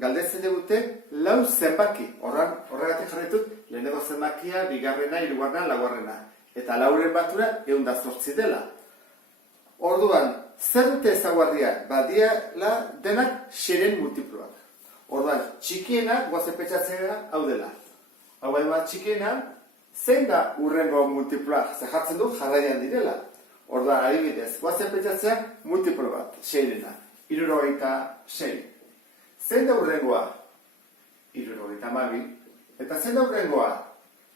galdetzen digute lau zenbaki. Horregatik jarritut, lehenengo zenbakia, bigarrena, hirugarrena, laugarrena. Eta lauren batura 108 dela. Orduan, zer dute ezaugarriak? Badiela denak xeren multiploak. Orduan, txikiena, guazen petxatzea hau dela. Hau bat txikiena, zein da urrengo multiploa? Zer jartzen du jarraian direla. Orduan, adibidez, guazen petxatzea multiplo bat, xerena. 76. Zein da urrengoa? 72. Eta zein da urrengoa?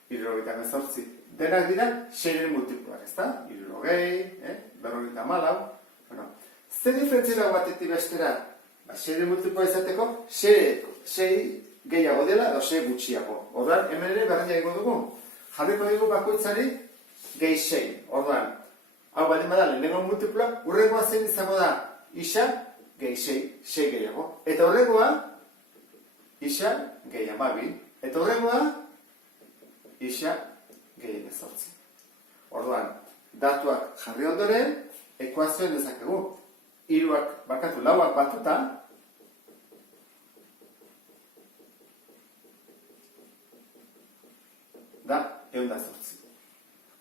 78. Denak dira xeren multiploak, ez da? 60, 54. Bueno, ze diferentzia dago batetik bestera? Xeren multiploa izateko, 6 gehiago dela, edo 6 gutxiago. Orduan, hemen ere berdina egingo dugu. Jarriko dugu bakoitzari gehi 6. Orduan, hau baldin bada, lehenengo multiploa, urrengoa zein izango da? Isa gehi 6 gehiago. Eta horrengoa, isa gehi 12. Eta horrengoa, isa gehi 18. Orduan, datuak jarri ondoren, ekuazioen dezakegu. Lauak batuta, da 108.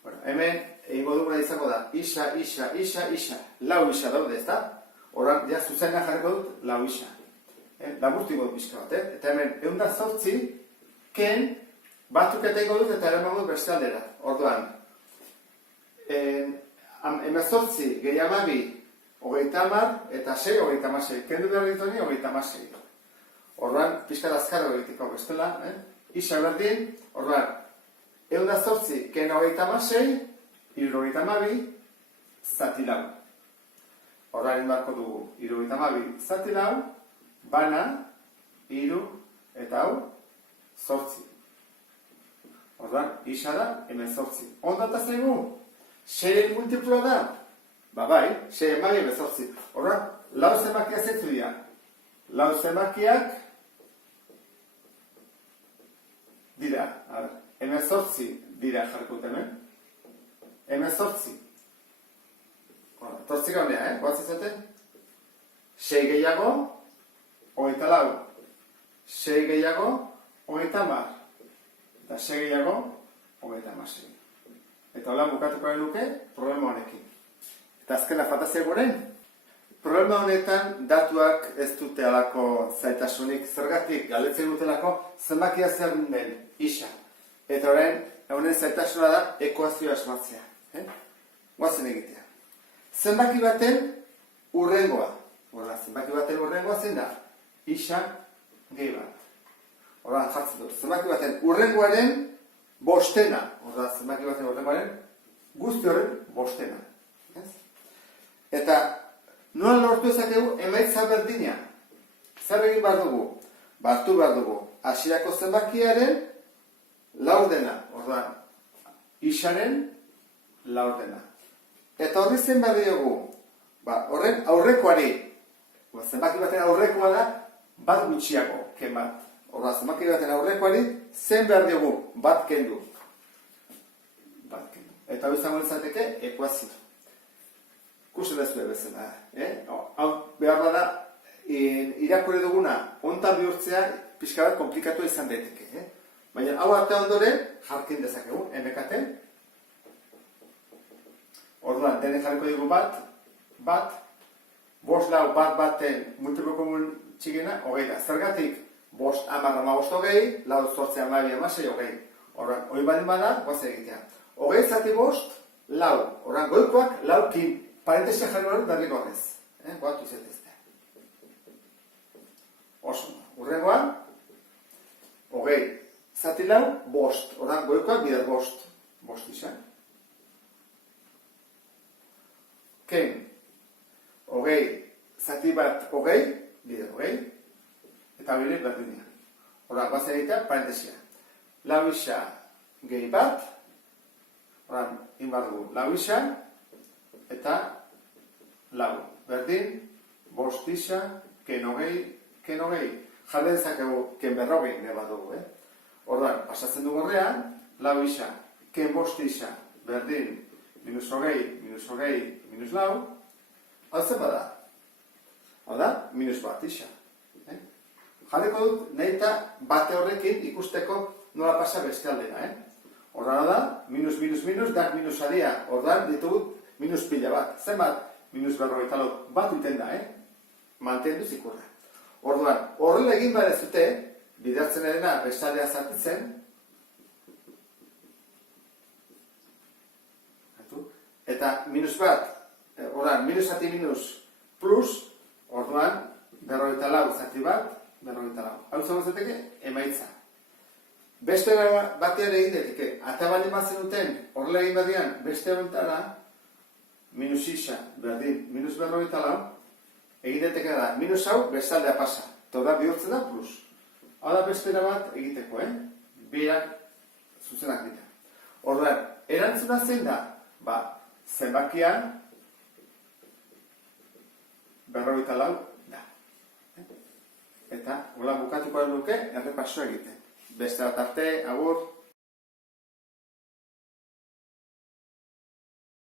Bueno, hemen, egingo duguna izango da, isa. Lau isa daude, ez da? Horan, ja, zuzena jarriko dut, lau isa. Laburtu ingo dut pixka bat, Eta hemen, 108, ken, batuketa ingo dut eta eramango dut beste aldera. Orduan, 18 gehi 12, 30 eta 6, 36. Kendu behar ditu ni, 36. Orduan, pixka azkarra egiteko bestela, Isa berdin, orduan, 108, ken 36, 72, zati lau. Orduan, inbarko dugu, 72, zati lau, bana, iru, eta hau, 8. Orduan, isa da, hemen 8. Ondata zaigu, xeren multiploa da? Bai, xeren bai hemen 8. Orduan, lau zenbakiak zetzu dira. Lau zenbakiak dira, hemen 8 dira jarrikut hemen. Hemen 8. Tortzik honea, guaz izaten? 6 gehiago, 24. 6 gehiago, 30. Eta 6 gehiago, 36. Eta hola bukatuko genuke problema honekin. Eta azkena fantazia guren, problema honetan datuak ez dute alako zaitasunik zergatik galetzen dutelako zenbakia zer den isa. Eta orain, honen zaitasuna da ekuazioa asmatzea. Guazen egitea. Zenbaki baten urrengoa. Zenbaki baten urrengoa zein da? Isa gehi bat. Horra, jartzen dut. Zenbaki baten urrengoaren bostena. Horra, zenbaki baten urrengoaren guzti horren bostena. Eta nola lortu ezakegu emaitza berdina. Zer egin behar dugu? Bartu behar dugu. Hasierako zenbakiaren laurdena. Horra, isaren laurdena. Eta horri zen behar diogu. Horren aurrekoari. Zenbaki baten aurrekoa da bat gutxiago, ken bat. Horra, zenbaki baten aurrekoari, zen behar diogu, bat kendu. Eta hau izango izateke, ekuazio. Kusten ez du bezala. Hau behar da, irakurri duguna, ontan bihurtzea, pixka bat komplikatu izan daiteke. Baina hau arte ondoren, jarkin dezakegu, emekaten. Orduan, denen jarriko dugu bat, bost lau bat baten multiplo komun txikena, hogei da. Zergatik, bost amar amabost hogei, lau zortze amabi amasei hogei. Horran, hori badin bada, guaz egitea. Hogei zati bost, lau. Horran, goikoak, laukin. Parentesia jarri hori berriko horrez. Goatu izetezte. Oso, urrengoan, hogei zati lau, bost. Horran, goikoak bider bost. Bost izan. Ken, hogei zati bat hogei, bider hogei. Eta hori berdina. Horra, guaz egitea, parentesia. Lau isa gehi bat. Horra, inbar dugu. Lau isa eta lau. Berdin, bost isa, ken hogei. Jarri dezakegu, ken berrogei neba dugu. Horra, pasatzen dugu horrean, lau isa, ken bost isa, berdin, minus hogei, minus lau. Hau zen bada? Hau da, minus bat isa. jarriko dut nahi eta bate horrekin ikusteko nola pasa beste aldera, Horrela da, minus, minus, minus, dak minusa dira. Ordan ditugut minus pila bat. Zenbat? Minus 44 bat iten da, Mantendu zikurra. Orduan, horrela egin badezute, bidertzen edena bestaldea zatitzen, eta minus bat, orduan, minus zati minus plus, orduan, 44 zati bat, 44. Hau zagozeteke, emaitza. Beste batean egin detike, eta bali bazen duten, horrela egin badian, beste horretara, minus isa, berdin, minus 44, egin deteke da, minus hau, bestaldea pasa. Toda bihurtzen da, plus. Hau da bestera bat egiteko, Biak zuzenak dira. Orduan, erantzuna zein da? Zenbakian 44 da. Eta, hola bukatuko nuke, errepaso egiten. Beste bat arte, agur.